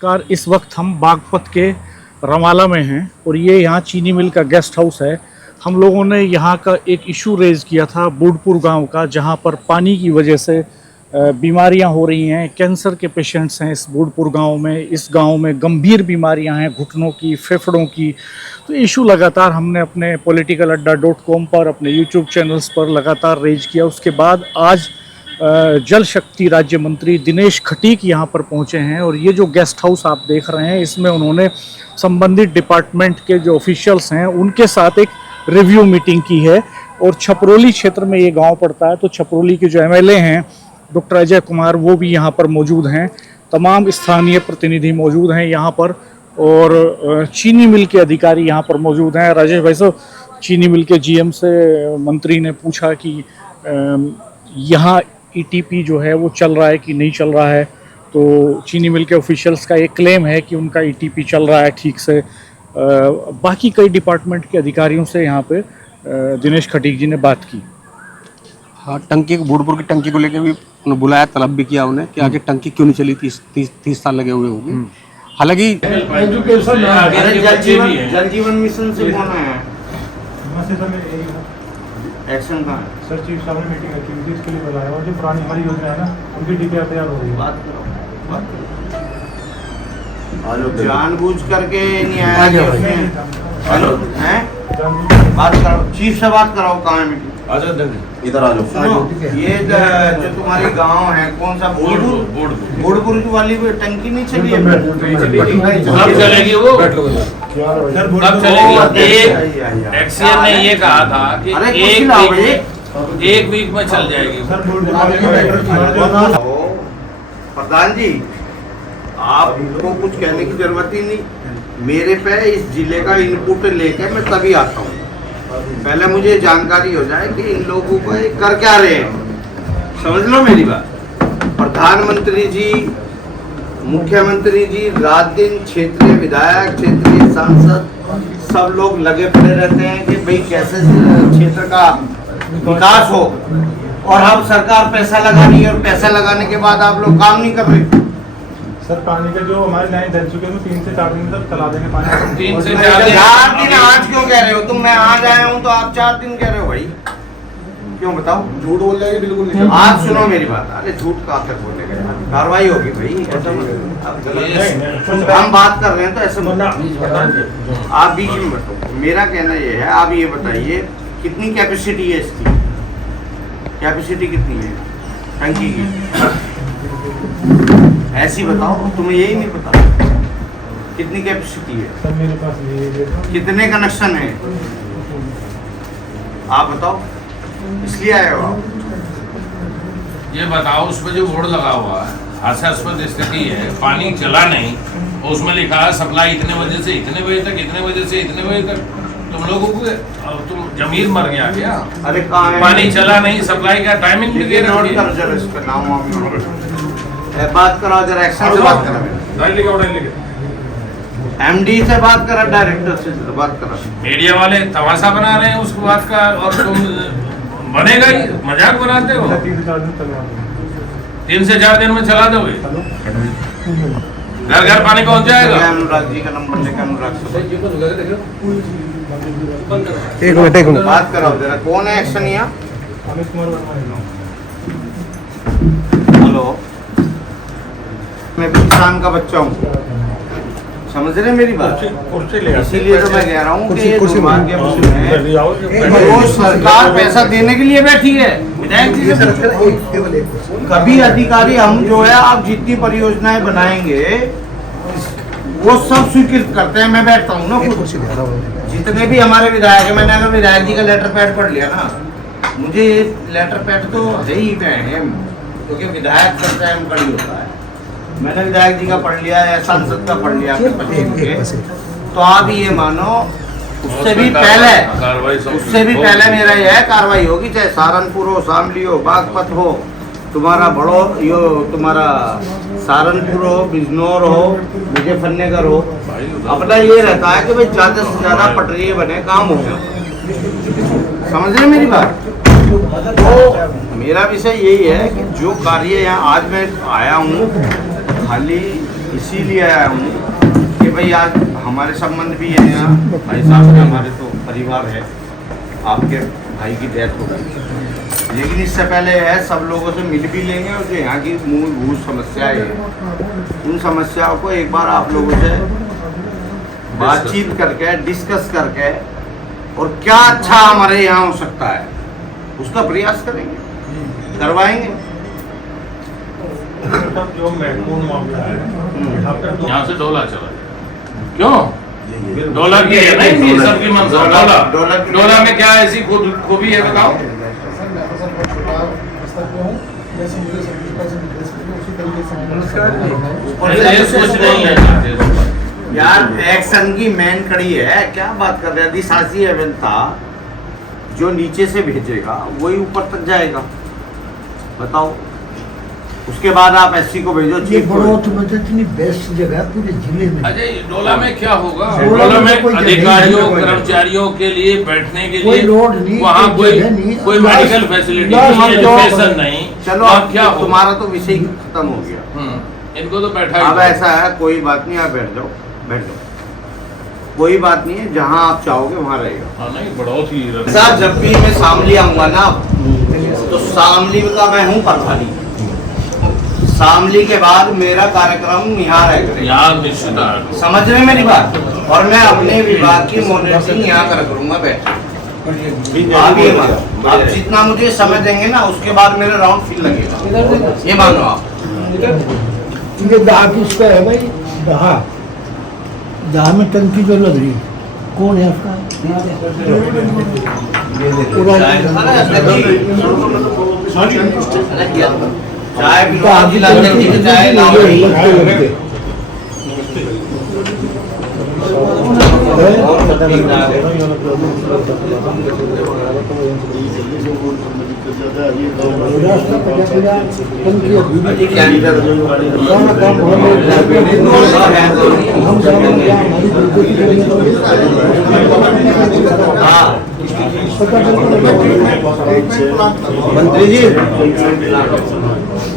Car इस वक्त हम बागपत के रमाला में हैं और ये यहाँ चीनी मिल का गेस्ट हाउस है। हम लोगों ने यहाँ का एक इशू रेज़ किया था बूढ़पुर गांव का, जहाँ पर पानी की वजह से बीमारियाँ हो रही हैं। कैंसर के पेशेंट्स हैं इस बूढ़पुर गांव में। इस गांव में गंभीर बीमारियाँ हैं, घुटनों की, फेफड़ों की। तो इशू लगातार हमने अपने politicaladda.com पर, अपने यूट्यूब चैनल्स पर लगातार रेज किया। उसके बाद आज जल शक्ति राज्य मंत्री दिनेश खटीक यहाँ पर पहुँचे हैं और ये जो गेस्ट हाउस आप देख रहे हैं, इसमें उन्होंने संबंधित डिपार्टमेंट के जो ऑफिशियल्स हैं उनके साथ एक रिव्यू मीटिंग की है। और छपरोली क्षेत्र में ये गांव पड़ता है, तो छपरोली के जो एमएलए हैं डॉक्टर अजय कुमार, वो भी यहाँ पर मौजूद हैं। तमाम स्थानीय प्रतिनिधि मौजूद हैं यहाँ पर और चीनी मिल के अधिकारी यहाँ पर मौजूद हैं। राजेश भाई साहब, चीनी मिल के जीएम से मंत्री ने पूछा कि यहाँ ईटीपी जो है वो चल रहा है कि नहीं चल रहा है। तो चीनी मिल के ऑफिशियल्स का एक क्लेम है कि उनका ईटीपी चल रहा है ठीक से। बाकी कई डिपार्टमेंट के अधिकारियों से यहाँ पे दिनेश खटीक जी ने बात की। हाँ, टंकी बूढ़पुर की टंकी को लेकर भी उन्हें बुलाया, तलब भी किया उन्हें कि आगे टंकी क्यों नहीं चली। 30 साल लगे हुए होंगे। हालांकि एजुकेशन जल जीवन मिशन से कौन आया एक्शन का सर चीफ साहब ने मीटिंग रखी थी, इसके लिए बुलाया। और जो पुरानी हमारी योजना है ना, उनकी डीपीआर तैयार हो रही है। बात करो जानबूझ करके नहीं आया उसमें। हेलो हैं, बात करो, चीफ से बात कराओ। कहाँ है मीटिंग? इधर आ जाओ। सुनो, ये जो तुम्हारी गांव है, कौन सा बूढ़पुर की वाली टंकी नहीं चली है? कब चलेगी वो? कब चलेगी? एक्सीएन ने ये कहा था कि एक वीक में चल जाएगी। प्रधान जी, आपको कुछ कहने की जरूरत ही नहीं। मेरे पे इस जिले का इनपुट लेके मैं तभी आता हूँ। पहले मुझे जानकारी हो जाए कि इन लोगों को ये कर क्या रहे हैं। समझ लो मेरी बात। प्रधानमंत्री जी, मुख्यमंत्री जी, रात दिन क्षेत्रीय विधायक, क्षेत्रीय सांसद सब लोग लगे पड़े रहते हैं कि भाई कैसे क्षेत्र का विकास हो। और हम सरकार पैसा लगा रही है और पैसा लगाने के बाद आप लोग काम नहीं कर रहे। सर पानी के जो हमारे लाइन डल चुके हैं 3 से 4 दिन तक चला देंगे पानी। 3 से 4 दिन। 4 दिन आज क्यों कह रहे हो तुम? मैं आज आया हूँ तो आप 4 दिन कह रहे हो भाई, क्यों बताओ? झूठ बोल जाएगी बिल्कुल नहीं। आप सुनो मेरी बात। अरे झूठ कहाँ तक बोलेगा, कार्रवाई होगी भाई। ऐसा मत, हम बात कर रहे हैं तो ऐसे मत, आप बीच में बताओ। मेरा कहना ये है, आप ये बताइए कितनी कैपेसिटी है इसकी? कैपेसिटी कितनी है टंकी की? ऐसी बताओ, तुम्हें यही नहीं पता कितनी कैपेसिटी है? सर मेरे पास ये कितने कनेक्शन है आप बताओ, इसलिए आए हो आप? ये बताओ, उसमें जो बोर्ड लगा हुआ है, हास्यास्पद स्थिति है, पानी चला नहीं, उसमें लिखा है सप्लाई इतने बजे से इतने बजे तक, इतने बजे से इतने बजे तक। तुम लोगों को तुम जमीर मर गया क्या? अरे कहाँ है? पानी चला नहीं, सप्लाई का टाइमिंग भी दे नोट रखी कर जरा इसका नाम वाम नोट कर। बात कराओ जरा, एक्शन से बात करा। एमडी से बात करा, डायरेक्टर से बात करा। मीडिया वाले तमाशा बना रहे हैं उसको बात का, और तुम बनेगा ही, मजाक बनाते हो। 3 से 4 दिन चला देंगे। 3 से 4 दिन में चला दोगे? घर घर पानी पहुंच जाएगा। अनुराग जी का नंबर लेकर अनुराग से एक मिनट बात कराओ जरा। कौन है एक्शन यहाँ? अमित कुमार वर्मा। हेलो, मैं भी किसान का बच्चा हूँ, समझ रहे मेरी बात? इसीलिए तो मैं कह रहा हूँ कि दुर्भाग्यपूर्ण है। वो सरकार पैसा देने के लिए बैठी है, विधायक जी से कभी अधिकारी हम जो है, आप जितनी परियोजनाएं बनाएंगे वो सब स्वीकृत करते हैं। मैं बैठता हूँ ना, जितने भी हमारे विधायक है, मैंने अगर विधायक जी का लेटर पैड पढ़ लिया ना, मुझे लेटर पैड तो है ही अहम, क्योंकि विधायक सबसे अहम कड़ी होता है। मैंने विधायक जी का पढ़ लिया या सांसद का पढ़ लिया अपने पटेल के, तो आप ये मानो उससे भी पहले मेरा यह है कार्रवाई होगी, चाहे सहारनपुर हो, शामली हो, बागपत हो, तुम्हारा बड़ो यो तुम्हारा सहारनपुर हो, बिजनौर हो, मुजफ्फरनगर हो। अपना ये रहता है कि भाई ज़्यादा से ज़्यादा पटरी बने, काम हो गया। समझ रहे मेरी बात? तो मेरा विषय यही है कि जो कार्य यहाँ आज मैं आया हूँ, खाली इसीलिए आया हूँ कि भाई आज हमारे संबंध भी है यहाँ, भाई साहब के हमारे तो परिवार है, आपके भाई की डेथ हो गई, लेकिन इससे पहले है सब लोगों से मिल भी लेंगे और जो यहाँ की मूलभूत समस्याएं हैं उन समस्याओं को एक बार आप लोगों से बातचीत करके डिस्कस करके और क्या अच्छा हमारे यहाँ हो सकता है उसका प्रयास करेंगे, करवाएंगे। जो महत्वपूर्ण मामला है यहाँ पे यहाँ से डोला चला क्यों? डोला की है ना इनकी सबकी मंशा। डोला में क्या ऐसी खूबी है बताओ? कुछ नहीं है यार एक्शन की मेन कड़ी है, क्या बात कर रहे हैं? अधिशासी अभियंता जो नीचे से भेजेगा वही ऊपर तक जाएगा, बताओ। उसके बाद आप एससी को भेजो, ये चीफ को बहुत मतलब इतनी बेस्ट जगह पूरे जिले में। अजय डोला में क्या होगा? डोला डोला में में कोई जगह अधिकारियों नहीं है। कर्मचारियों के लिए बैठने के कोई लिए रोड नहीं, वहाँ कोई कोई जगह नहीं। कोई मेडिकल फैसिलिटी लास्ट नहीं, जो- एजुकेशन नहीं। चलो वहाँ अब क्या होगा? तुम्हारा तो विषय ही खत्म हो गया। इनको तो बैठा अब ही ऐसा है, कोई बात नहीं, आप बैठ जाओ, बैठ जाओ, कोई बात नहीं है, जहाँ आप चाहोगे वहाँ रहेगा। हाँ, नहीं बढ़ोत ही साहब जब भी मैं शामली आऊंगा ना तो शामली का मैं हूँ प्रभारी, शामली के बाद मेरा कार्यक्रम यहाँ रहेगा, यहाँ निश्चित है। समझ रहे हैं मेरी बात? और मैं अपने विभाग की मॉनिटरिंग यहाँ कर करूँगा बैठ। आप ये मानो, आप जितना मुझे समय देंगे ना उसके बाद मेरा राउंड फिर लगेगा, ये मानो आप। ये दाह किसका है भाई? दाह दाह में टंकी जो लग रही कौन है उसका? चाय पिलवा दिलाते हैं, चाय लाओ। मंत्री जी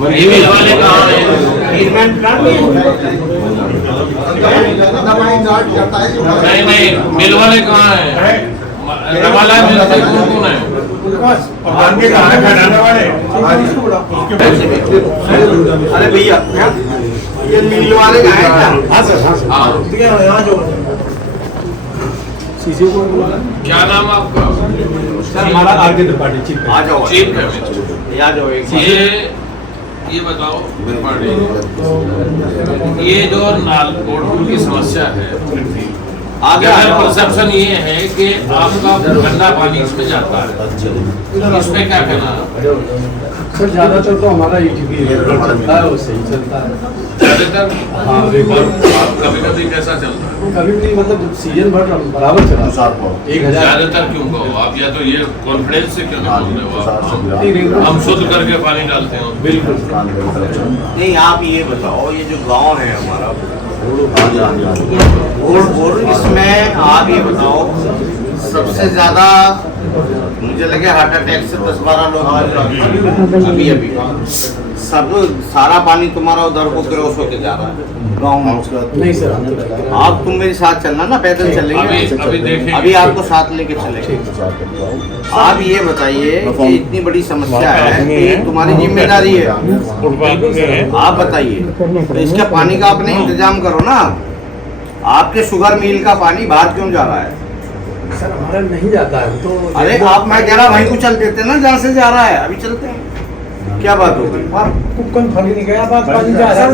मिल वाले कहाँ हैं? ट्रीटमेंट प्लान नहीं नहीं, मिल वाले कहाँ हैं? रवाला मिल से कौन है? अरे भैया ये मिल वाले का है क्या? हाँ। क्या नाम आपका? हमारा आगे त्रिपाठी चीफ आ जाओ, चीफ है। आ जाओ एक बार। ये बताओ ये जो नालकोड़ की समस्या है, आगे आ जाओ। परसेप्शन ये है कि आपका गंदा पानी इसमें जाता है, इसमें क्या कहना है? सर ज़्यादातर तो हमारा ईटीपी चलता है, वो सही चलता है ज्यादातर। हाँ, कभी कभी कैसा चलता है? कभी भी मतलब सीजन भर बराबर चला 1000 ज्यादातर क्यों कहो आप? या तो ये कॉन्फिडेंस से क्यों नहीं बोल रहे हो आप? हम शुद्ध करके पानी डालते हैं बिल्कुल। नहीं आप ये बताओ, ये जो गांव है हमारा और इसमें आप ये बताओ सबसे ज्यादा मुझे लगे हार्ट अटैक से 10-12 लोग अभी सब सारा पानी तुम्हारा उधर को क्रॉस होके जा रहा है गाँव में। नहीं सर, आप तुम मेरे साथ चलना ना, पैदल चलेंगे, अभी देखेंगे। अभी आपको साथ लेके चलेंगे। आप ये बताइए कि इतनी बड़ी समस्या है कि तुम्हारी जिम्मेदारी है, आप बताइए तो इसका पानी का अपने इंतजाम करो ना। आपके शुगर मिल का पानी बाहर क्यों जा रहा है? सर हमारा नहीं जाता है तो। अरे आप मैं कह रहा भाई को चल देते ना जहाँ से जा रहा है, अभी चलते हैं, क्या बात हो गई? आपको कंफर्म नहीं गया, बात पानी जा रहा है।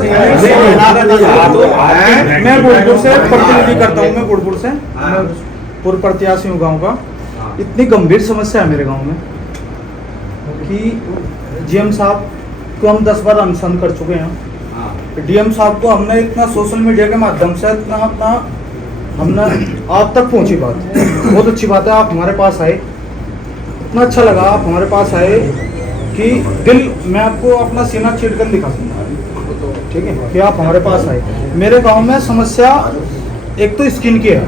मैं बुढ़पुर से प्रतिनिधि करता हूँ, मैं बुढ़पुर से पूर्व प्रत्याशी हूँ गाँव का। इतनी गंभीर समस्या है मेरे गांव में कि जीएम साहब को हम 10 बार अनुसंधान कर चुके हैं। डीएम साहब को हमने इतना सोशल मीडिया के माध्यम से इतना अपना हमने आप तक पहुंची बात, बहुत अच्छी बात है आप हमारे पास आए, इतना अच्छा लगा आप हमारे पास आए कि दिल मैं आपको अपना सीना चीर कर दिखा दूंगा, ठीक है, कि आप हमारे पास आए। मेरे गांव में समस्या एक तो स्किन की है,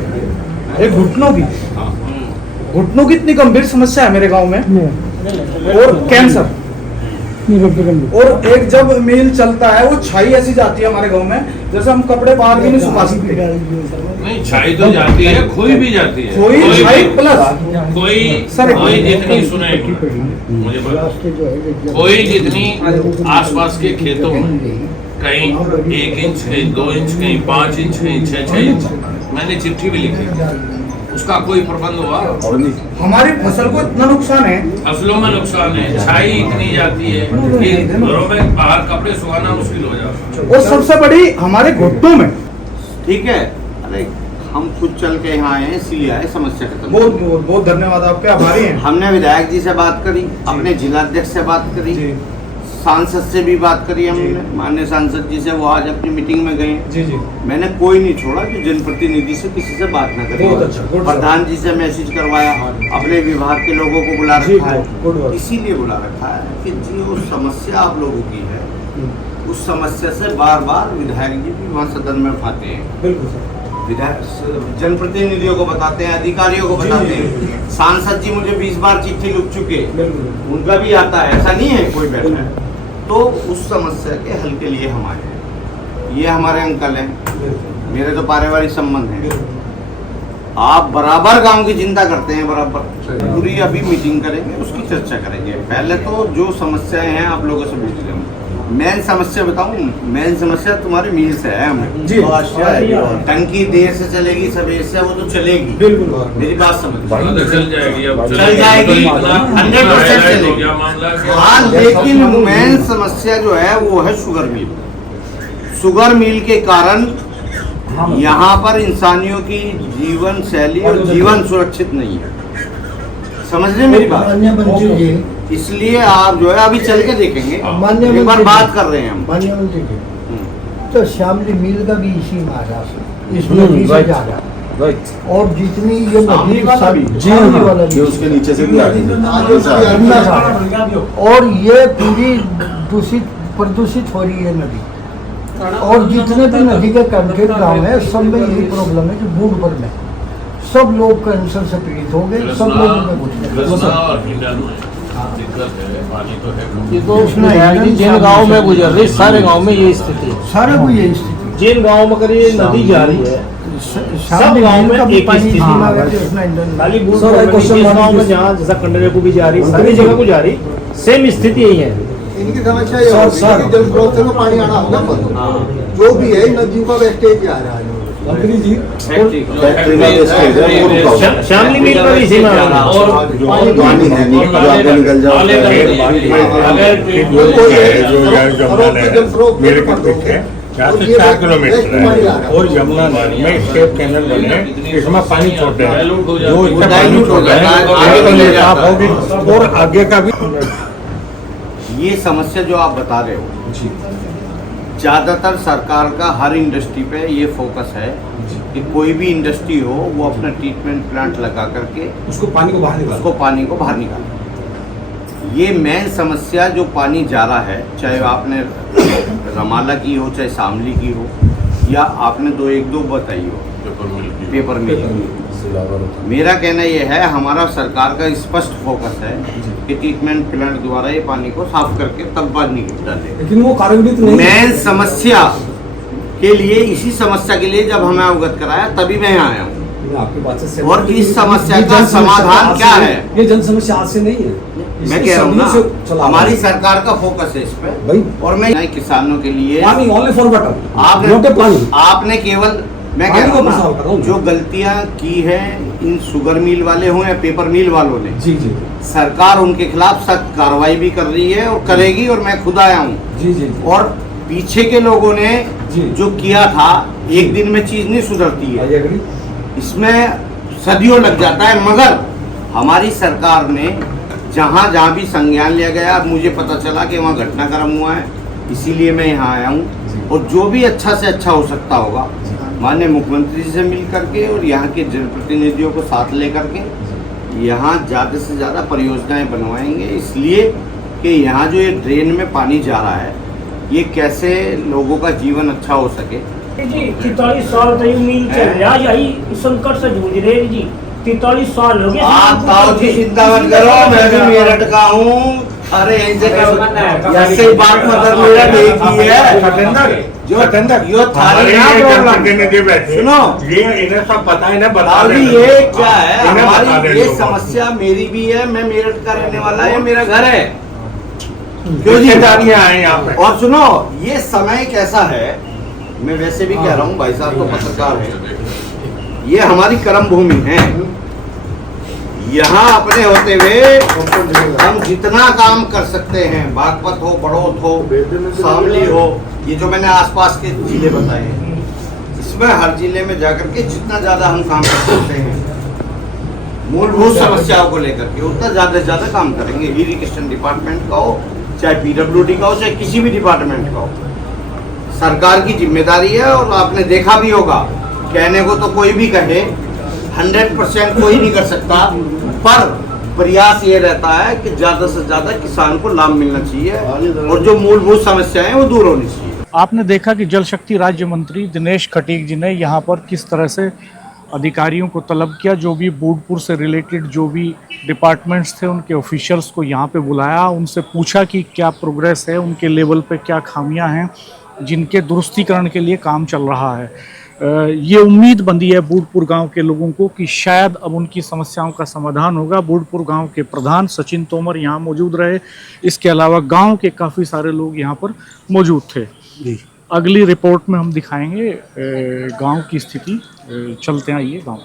एक घुटनों की इतनी गंभीर समस्या है मेरे गांव में, और कैंसर और एक जब मिल चलता है वो छाई ऐसी जाती है हमारे गांव में, जैसे हम कपड़े बाहर भी नहीं सुखा सकते। नहीं, छाई तो जाती है, खोई भी जाती है। खोई छाई प्लस कोई जितनी सुनेगी मुझे पता, कोई जितनी आसपास के खेतों में कहीं 1 इंच, कहीं 2 इंच, कहीं 5 इंच, कहीं 6 इंच, मैंने चिट्ठी भी लिखी, उसका कोई प्रबंध हुआ? हमारी फसल को इतना नुकसान है, फसलों में नुकसान है, छाई इतनी जाती है कि घरों में बाहर कपड़े सुखाना मुश्किल हो जाता है। और सबसे बड़ी हमारे घुट्टों में। ठीक है, अरे हम खुद चल के यहाँ आए हैं, इसलिए आए, समस्या खत्म। बहुत बहुत बहुत धन्यवाद, आपके आभारी हैं। हमने विधायक जी से बात करी, अपने जिलाध्यक्ष से बात करी, सांसद से भी बात करी हमने, माननीय सांसद जी से, वो आज अपनी मीटिंग में गए। जी जी, मैंने कोई नहीं छोड़ा जो जनप्रतिनिधि से किसी से बात न करी। बहुत अच्छा, गुड प्रधान जी से मैसेज करवाया, अपने विभाग के लोगों को बुला जी, रखा गुड है, वर्क। इसीलिए बुला रखा है कि जो समस्या आप लोगों की है, उस समस्या से बार बार विधायक जी भी वहाँ सदन में उठाते हैं, बिल्कुल सर। विधायक जनप्रतिनिधियों को बताते हैं, अधिकारियों को जी, बताते जी, हैं। सांसद जी मुझे 20 बार चिट्ठी लिख चुके, बिल्कुल उनका भी आता है, ऐसा नहीं है कोई बैठा है। तो उस समस्या के हल के लिए हम आए हैं। ये हमारे अंकल हैं, मेरे तो पारिवारिक संबंध हैं। आप बराबर गांव की चिंता करते हैं, बराबर पूरी अभी मीटिंग करेंगे, उसकी चर्चा करेंगे। पहले तो जो समस्याएं हैं आप लोगों से पूछ रहे हूँ। मेन समस्या बताऊं, मेन समस्या तुम्हारी मील से है हमें जी। टंकी देर से चलेगी, सवेर से, वो तो चलेगी, बिल्कुल मेरी बात समझ। चल जाएगी, अब चल जाएगी, 100% चलेगी। क्या मामला है? हाँ, लेकिन मेन समस्या जो है वो है शुगर मिल। शुगर मिल के कारण यहाँ पर इंसानियों की जीवन शैली और जीवन सुरक्षित नहीं है, समझ रहे मेरी बात? माननीय मंत्री जी, इसलिए आप जो है अभी चल के देखेंगे, माननीय एक बार मंत्री बात जी, कर रहे हैं हम। माननीय मंत्री जी, तो श्यामली मिल का भी इसी महाराष्ट्र इस नदी से जा रहा है, और जितनी ये नदी श्यामली वाला भी उसके नीचे से भी आगे गंगा घाट है, और ये पूरी प्रदूषित हो रही है नदी। और जितने भी नदी के कंटे गाँव है, सब में यही प्रॉब्लम है कि बूढ़ में सब लोग कैंसर से पीड़ित हो गए, सब लोगों में कृष्णा और हिंडन में दिक्कत है, पानी तो है। ये तो जिन गाँव में गुजर रही, सारे गाँव में ये स्थिति है। सारे को ये स्थिति, जिन गाँव में अगर ये नदी जा रही है, सब गाँव में एक ही स्थिति खाली गाँव में जहाँ जैसा कंडरे को भी जा रही, सारी जगह को जा रही, सेम स्थिति यही है। इनकी समस्या ये होगी कि जल स्रोत से तो पानी आना होगा, जो भी है नदियों का वेस्टेज आ रहा है। श्यामली मिल का भी इसी में और पानी है नहीं, जो आगे निकल जाओ जल स्रोत मेरे के पीछे 4 किलोमीटर है, और यमुना नदी में स्टेप कैनल बने, इसमें पानी छोड़ते हैं, जो इसमें पानी छोड़ते हैं, और आगे का भी। ये समस्या जो आप बता रहे हो, ज़्यादातर सरकार का हर इंडस्ट्री पे ये फोकस है कि कोई भी इंडस्ट्री हो वो अपना ट्रीटमेंट प्लांट लगा करके उसको पानी को बाहर निकाले। ये मेन समस्या जो पानी जा रहा है, चाहे आपने रमाला की हो, चाहे शामली की हो, या आपने 1-2 बताई हो पेपर मिल। मेरा कहना ये है, हमारा सरकार का स्पष्ट फोकस है कि ट्रीटमेंट प्लांट द्वारा ये पानी को साफ करके तब बाद निकल डाले, लेकिन वो कार्यान्वित नहीं। मेन समस्या के लिए, इसी समस्या के लिए जब हमें अवगत कराया तभी मैं यहाँ आया हूँ। आपकी बात से और इस समस्या का समाधान क्या है, ये जन समस्या आज से नहीं है, मैं कह रहा हूँ ना, हमारी सरकार का फोकस है इस पे। और मैं किसानों के लिए पानी ओनली फॉर वाटर, आपने केवल, मैं कह रहा हूँ जो गलतियां की हैं इन शुगर मिल वाले हों या पेपर मिल वालों ने, जी जी, सरकार उनके खिलाफ सख्त कार्रवाई भी कर रही है और करेगी, और मैं खुद आया हूँ। जी जी, और पीछे के लोगों ने जो किया था, एक दिन में चीज नहीं सुधरती है, इसमें सदियों लग जाता है। मगर हमारी सरकार ने जहाँ जहाँ भी संज्ञान लिया गया, मुझे पता चला कि वहाँ घटनाक्रम हुआ है, इसीलिए मैं यहाँ आया हूँ। और जो भी अच्छा से अच्छा हो सकता होगा, माननीय मुख्यमंत्री जी से मिल करके और यहाँ के जनप्रतिनिधियों को साथ लेकर के यहाँ ज़्यादा से ज़्यादा परियोजनाएं बनवाएंगे, इसलिए कि यहाँ जो ये ड्रेन में पानी जा रहा है, ये कैसे लोगों का जीवन अच्छा हो सके। जी 43 साल तक मिल चल रहा, यही संकट से जूझ रहे जी। 43 साल हो गए। आप ताऊ जी चिंता मत करो, मैं भी मेरठ का हूँ, अरे ऐसे ऐसे बात मतलब मेरा नहीं की है जो यो थारी ना प्रॉब्लम सुनो ये इन्हें सब पता है ना, बता अभी देना। ये क्या है इन्हें बता हमारी देना ये लोगों को। समस्या मेरी भी है, मैं मेरठ का रहने वाला है, मेरा घर है। क्यों जिम्मेदारियां आए यहाँ पे? और सुनो ये समय कैसा है, मैं वैसे भी कह रहा हूँ भाई साहब तो पत्रकार है, ये हमारी कर्म भूमि है। यहाँ अपने होते हुए हम जितना काम कर सकते हैं, बागपत हो, बड़ौत हो, शामली हो, ये जो मैंने आसपास के जिले बताए हैं, इसमें हर जिले में जाकर के जितना ज्यादा हम काम कर सकते हैं मूलभूत समस्याओं को लेकर के, उतना ज्यादा से ज्यादा काम करेंगे। इरिगेशन डिपार्टमेंट का हो, चाहे पीडब्ल्यूडी का हो, चाहे किसी भी डिपार्टमेंट का हो, सरकार की जिम्मेदारी है। और आपने देखा भी होगा, कहने को तो कोई भी कहे, 100% कोई नहीं कर सकता, पर प्रयास ये रहता है कि ज्यादा से ज्यादा किसान को लाभ मिलना चाहिए और जो मूलभूत समस्याएं वो दूर होनी चाहिए। आपने देखा कि जल शक्ति राज्य मंत्री दिनेश खटीक जी ने यहाँ पर किस तरह से अधिकारियों को तलब किया, जो भी बूडपुर से रिलेटेड जो भी डिपार्टमेंट्स थे उनके ऑफिशियल्स को यहाँ पे बुलाया, उनसे पूछा कि क्या प्रोग्रेस है, उनके लेवल पे क्या खामियां हैं जिनके दुरुस्तीकरण के लिए काम चल रहा है। ये उम्मीद बंधी है बूडपुर गांव के लोगों को कि शायद अब उनकी समस्याओं का समाधान होगा। बूडपुर गांव के प्रधान सचिन तोमर यहाँ मौजूद रहे, इसके अलावा गांव के काफ़ी सारे लोग यहाँ पर मौजूद थे। अगली रिपोर्ट में हम दिखाएंगे गांव की स्थिति। चलते हैं, आइए गांव।